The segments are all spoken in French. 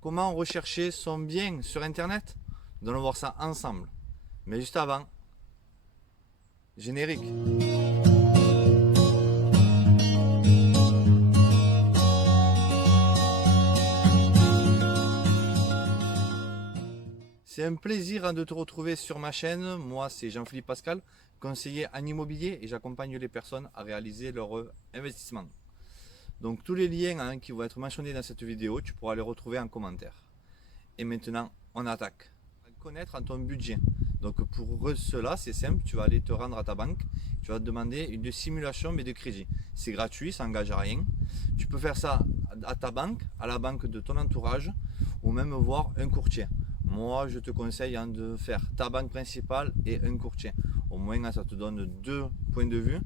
Comment rechercher son bien sur internet? Nous allons voir ça ensemble. Mais juste avant, générique. C'est un plaisir de te retrouver sur ma chaîne. Moi, c'est Jean-Philippe Pascal, conseiller en immobilier et j'accompagne les personnes à réaliser leur investissement. Donc tous les liens qui vont être mentionnés dans cette vidéo, tu pourras les retrouver en commentaire. Et maintenant, on attaque. Connaître ton budget. Donc pour cela, c'est simple, tu vas aller te rendre à ta banque, tu vas te demander une simulation mais de crédit. C'est gratuit, ça n'engage à rien. Tu peux faire ça à ta banque, à la banque de ton entourage ou même voir un courtier. Moi, je te conseille de faire ta banque principale et un courtier. Au moins, ça te donne deux points de vue.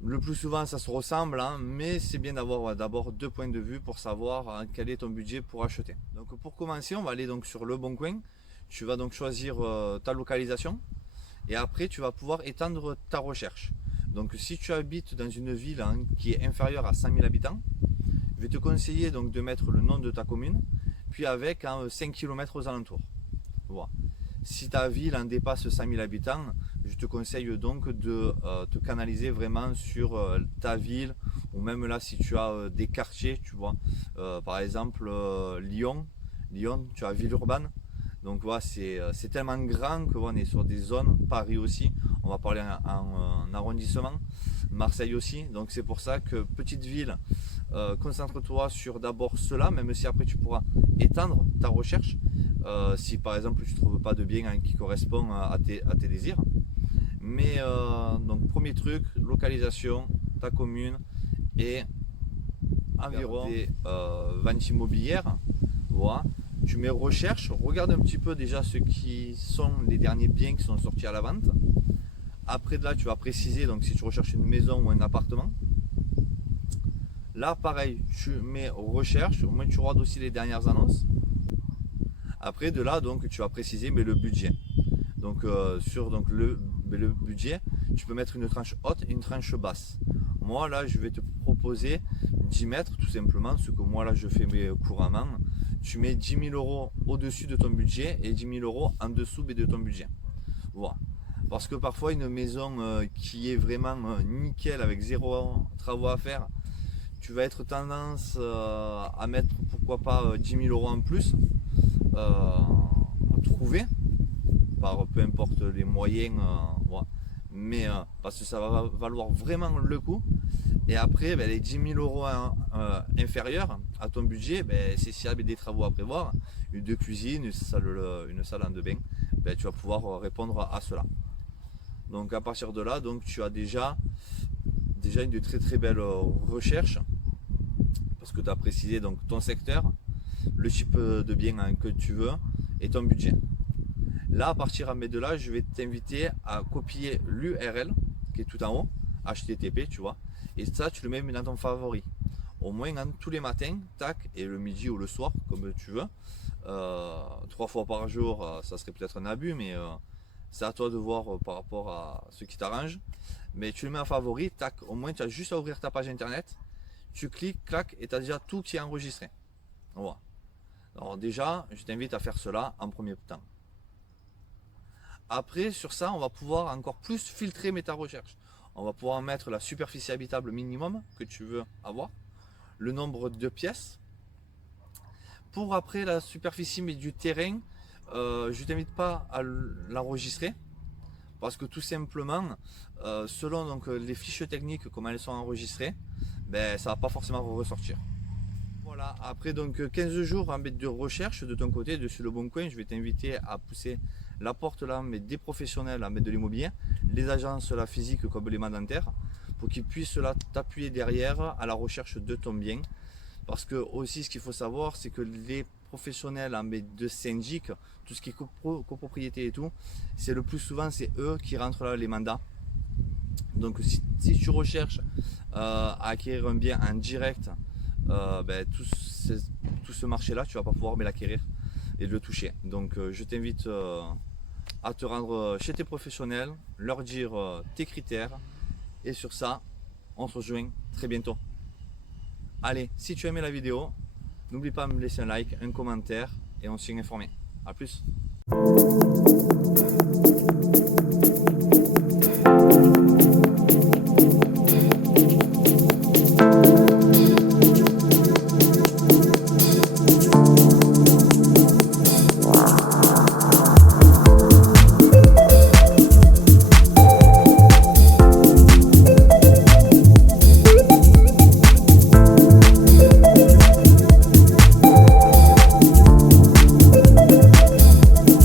Le plus souvent, ça se ressemble, mais c'est bien d'avoir d'abord deux points de vue pour savoir quel est ton budget pour acheter. Donc, pour commencer, on va aller donc sur Le Bon Coin. Tu vas donc choisir ta localisation et après, tu vas pouvoir étendre ta recherche. Donc, si tu habites dans une ville qui est inférieure à 100 000 habitants, je vais te conseiller donc de mettre le nom de ta commune, puis avec 5 km aux alentours. Voilà. Si ta ville en dépasse 100 000 habitants, je te conseille donc de te canaliser vraiment sur ta ville, ou même là si tu as des quartiers, tu vois, par exemple Lyon, tu as Villeurbanne. Donc voilà, c'est tellement grand que on est sur des zones, Paris aussi, on va parler en arrondissement, Marseille aussi. Donc c'est pour ça que petite ville, concentre-toi sur d'abord cela, même si après tu pourras étendre ta recherche. Si par exemple tu ne trouves pas de bien qui correspond à tes désirs. Mais donc premier truc, localisation, ta commune et environ des ventes immobilières. Voilà. Tu mets recherche, regarde un petit peu déjà ce qui sont les derniers biens qui sont sortis à la vente. Après de là, tu vas préciser donc si tu recherches une maison ou un appartement. Là, pareil, tu mets recherche, au moins tu regardes aussi les dernières annonces. Après de là, donc tu vas préciser mais le budget. Donc sur donc, le budget, tu peux mettre une tranche haute et une tranche basse. Moi là, je vais te proposer 10 mètres tout simplement, ce que moi là je fais couramment. Tu mets 10 000 euros au-dessus de ton budget et 10 000 euros en dessous de ton budget. Voilà. Parce que parfois une maison qui est vraiment nickel avec zéro travaux à faire, tu vas être tendance à mettre pourquoi pas 10 000 euros en plus à trouver, par peu importe les moyens, voilà. Mais parce que ça va valoir vraiment le coup. Et après, les 10 000 euros inférieurs à ton budget, c'est s'il y a des travaux à prévoir, une de cuisine, une salle en deux bains, tu vas pouvoir répondre à cela. Donc à partir de là, donc, tu as déjà une très très belle recherche, parce que tu as précisé donc, ton secteur, le type de bien que tu veux et ton budget. Là, à partir de là, je vais t'inviter à copier l'URL qui est tout en haut, HTTP, tu vois, et ça, tu le mets dans ton favori. Au moins, tous les matins, tac, et le midi ou le soir, comme tu veux. 3 fois par jour, ça serait peut-être un abus, mais c'est à toi de voir par rapport à ce qui t'arrange. Mais tu le mets en favori, tac, au moins, tu as juste à ouvrir ta page internet. Tu cliques, clac, et tu as déjà tout qui est enregistré. Voilà. Alors déjà, je t'invite à faire cela en premier temps. Après, sur ça, on va pouvoir encore plus filtrer ta recherches. On va pouvoir mettre la superficie habitable minimum que tu veux avoir, le nombre de pièces. Pour après la superficie mais du terrain, je ne t'invite pas à l'enregistrer parce que tout simplement, selon donc, les fiches techniques, comment elles sont enregistrées, ça ne va pas forcément ressortir. Voilà, après donc 15 jours de recherche de ton côté dessus Le Bon Coin, je vais t'inviter à pousser la porte là, mais des professionnels de l'immobilier, les agences là, physiques comme les mandataires, pour qu'ils puissent là t'appuyer derrière à la recherche de ton bien. Parce que aussi ce qu'il faut savoir, c'est que les professionnels de syndic, tout ce qui est copropriété et tout, c'est le plus souvent c'est eux qui rentrent là les mandats. Donc si tu recherches à acquérir un bien en direct, tout ce marché là tu vas pas pouvoir l'acquérir et le toucher. Donc je t'invite à te rendre chez tes professionnels, leur dire tes critères et sur ça on se rejoint très bientôt. Allez, si tu as aimé la vidéo, N'oublie pas de me laisser un like, un commentaire et on s'y est informé. A plus.